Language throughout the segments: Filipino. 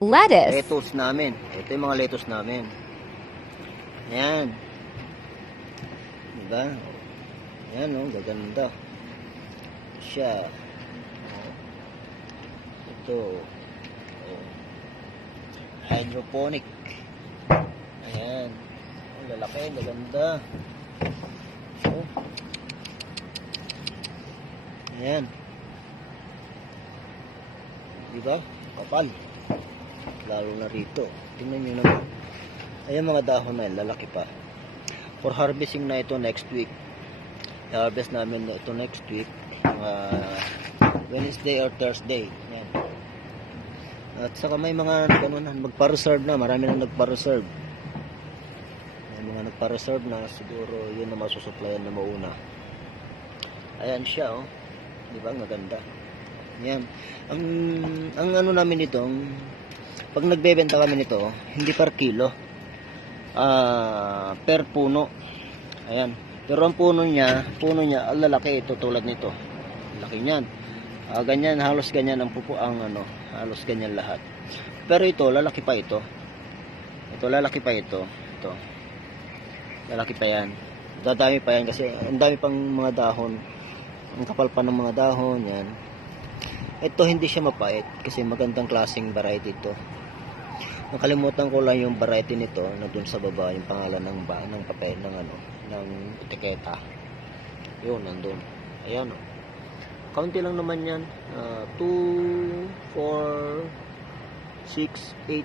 lettuce, lettuce namin. Ito yung mga lettuce namin. Ayan. Diba? Ayan, oh, gaganda. Siya. Ito. Oh. Hydroponic. Ayan. Ang lalaki, gaganda. Oh. Ayan. Diba? Kapal. Lalo na rito. Tingnan nyo naman. Ayan mga dahon na yun, lalaki pa. For harvesting na ito next week. I-harvest namin na ito next week. Wednesday or Thursday. Ayan. At saka may mga magpa-reserve na. Marami na nagpa-reserve. May mga nagpa-reserve na. Siguro yun na masusuplayan na mauna. Ayan siya, oh. Diba? Maganda. Ayan. Ang ano namin ito, pag nagbebenta kami nito, hindi per kilo. Per puno. Ayan. Pero ang puno niya, ang lalaki ito tulad nito. Laki niyan. Ganyan, halos ganyan ang halos ganyan lahat. Pero ito, lalaki pa ito. Ito, lalaki pa ito. Ito. Lalaki pa yan. Dadami pa yan kasi ang dami pang mga dahon. Ang kapal pa ng mga dahon, yan. Ito hindi siya mapait kasi magandang klaseng variety ito. Nakalimutan ko lang yung variety nito na dun sa baba yung pangalan ng papel ng etiketa. Yun nandun. Ayan oh. Kaunti lang naman yan. 2 4 6 8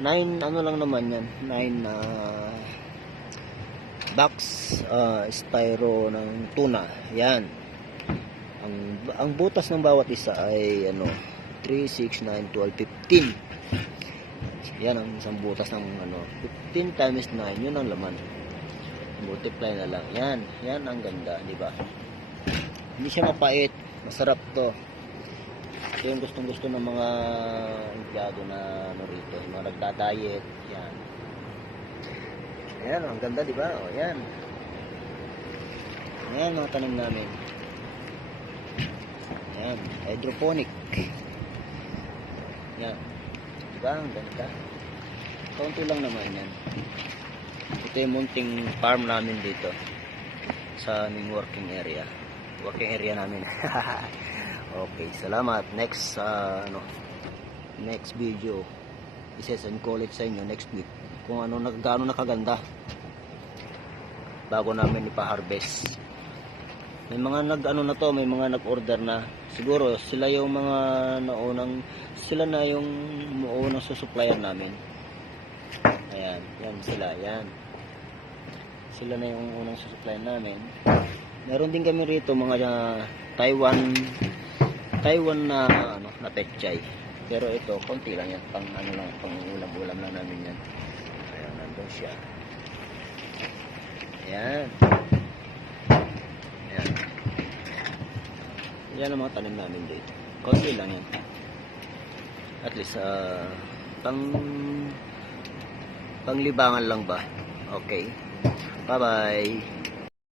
9 ano lang naman yan. 9 box styro ng tuna. Yan. Ang butas ng bawat isa ay 3, 6, 9, 12, 15. Yan ang isang butas ng 15 times 9, yun ang laman. Multiply na lang. Yan ang ganda, di ba? Hindi siya mapait, masarap to. Ito yung gustong-gusto ng mga empleyado na rito, yung mga nagda-diet, yan. Yan, ang ganda, di ba? O, yan. Yan ang tanim namin. Yan, hydroponic. Yan. Diba? Ang ganda. Kaunti lang naman yan. Ito yung munting farm namin dito sa aming working area. Working area namin. Okay, salamat. Next next video isesend ko ulit sa inyo next week kung gaano nakaganda bago namin ipa-harvest. May mga may mga nag-order na. Siguro sila yung mga sila na yung unang susuplayan namin. Ayan, yan sila, yan. Sila na yung unang susuplayan namin. Meron din kami rito mga Taiwan na petchay. Pero ito, konti lang yan, pang ulam-ulam lang namin yan. Ayan, nandun siya. Ayan. Ayan. Yan ang mga tanim namin dito. Konti lang yan. At least, panglibangan lang ba? Okay. Bye-bye.